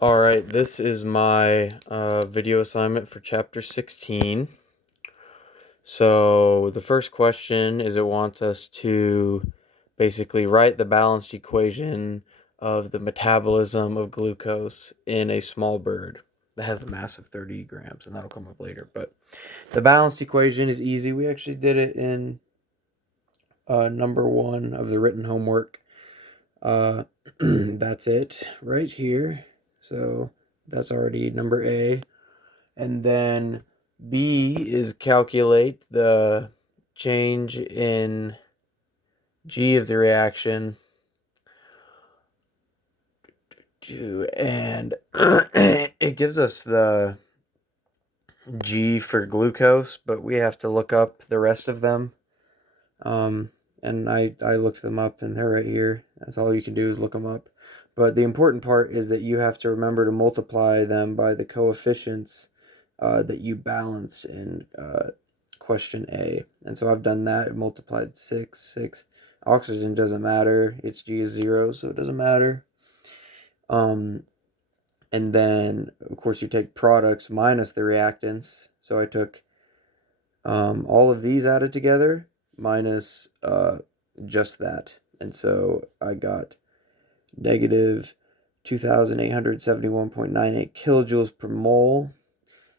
Alright, this is my video assignment for chapter 16. So the first question is it wants us to basically write the balanced equation of the metabolism of glucose in a small bird that has the mass of 30 grams, and that'll come up later. But the balanced equation is easy. We actually did it in number 1 of the written homework. That's it right here. So that's already number A. And then B is calculate the change in G of the reaction. And it gives us the G for glucose, but we have to look up the rest of them. And I looked them up, and they're right here. That's all you can do is look them up. But the important part is that you have to remember to multiply them by the coefficients that you balance in question A. And so I've done that. It multiplied 6. Oxygen doesn't matter. Its G is 0, so it doesn't matter. And then, of course, you take products minus the reactants. So I took all of these added together minus just that. And so I got negative 2,871.98 kilojoules per mole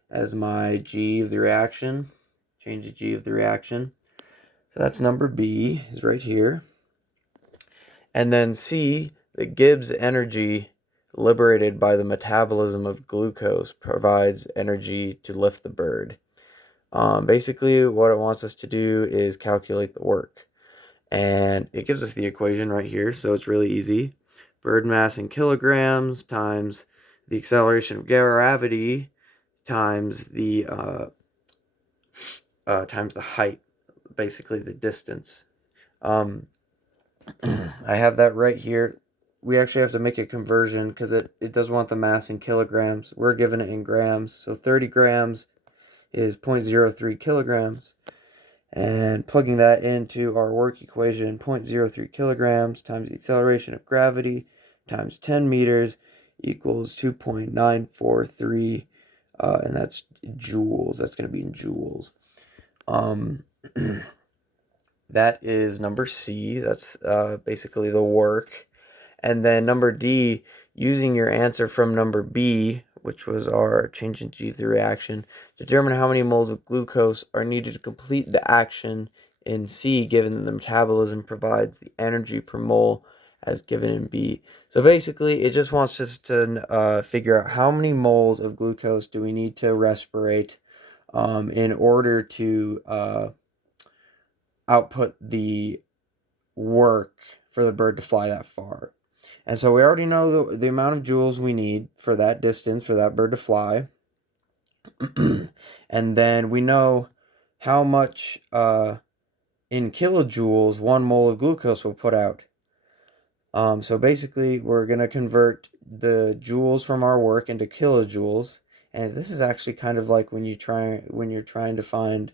as my G of the reaction. Change the G of the reaction. So that's number B, is right here. And then C, the Gibbs energy liberated by the metabolism of glucose provides energy to lift the bird. Basically, what it wants us to do is calculate the work. And it gives us the equation right here, so it's really easy. Bird mass in kilograms times the acceleration of gravity times the height, basically the distance. I have that right here. We actually have to make a conversion because it does want the mass in kilograms. We're given it in grams, so 30 grams is 0.03 kilograms. And plugging that into our work equation, 0.03 kilograms times the acceleration of gravity times 10 meters equals 2.943, and that's joules. That's going to be in joules. That is number C. That's basically the work. And then number D, using your answer from number B, which was our change in G of the reaction, determine how many moles of glucose are needed to complete the action in C, given that the metabolism provides the energy per mole as given in B. So basically, it just wants us to figure out how many moles of glucose do we need to respirate in order to output the work for the bird to fly that far. And so we already know the amount of joules we need for that distance for that bird to fly. And then we know how much in kilojoules 1 mole of glucose will put out. So basically, we're going to convert the joules from our work into kilojoules. And this is actually kind of like when you're trying to find,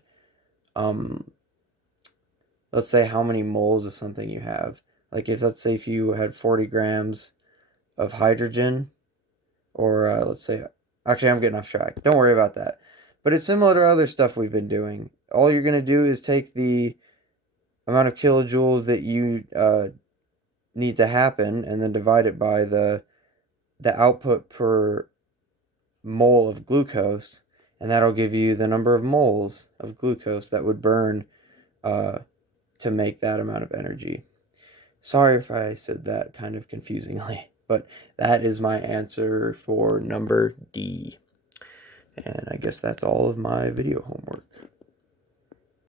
let's say, how many moles of something you have. Like let's say if you had 40 grams of hydrogen, or let's say, actually I'm getting off track. Don't worry about that. But it's similar to other stuff we've been doing. All you're going to do is take the amount of kilojoules that you need to happen and then divide it by the output per mole of glucose, and that'll give you the number of moles of glucose that would burn to make that amount of energy. Sorry if I said that kind of confusingly, but that is my answer for number D. And I guess that's all of my video homework.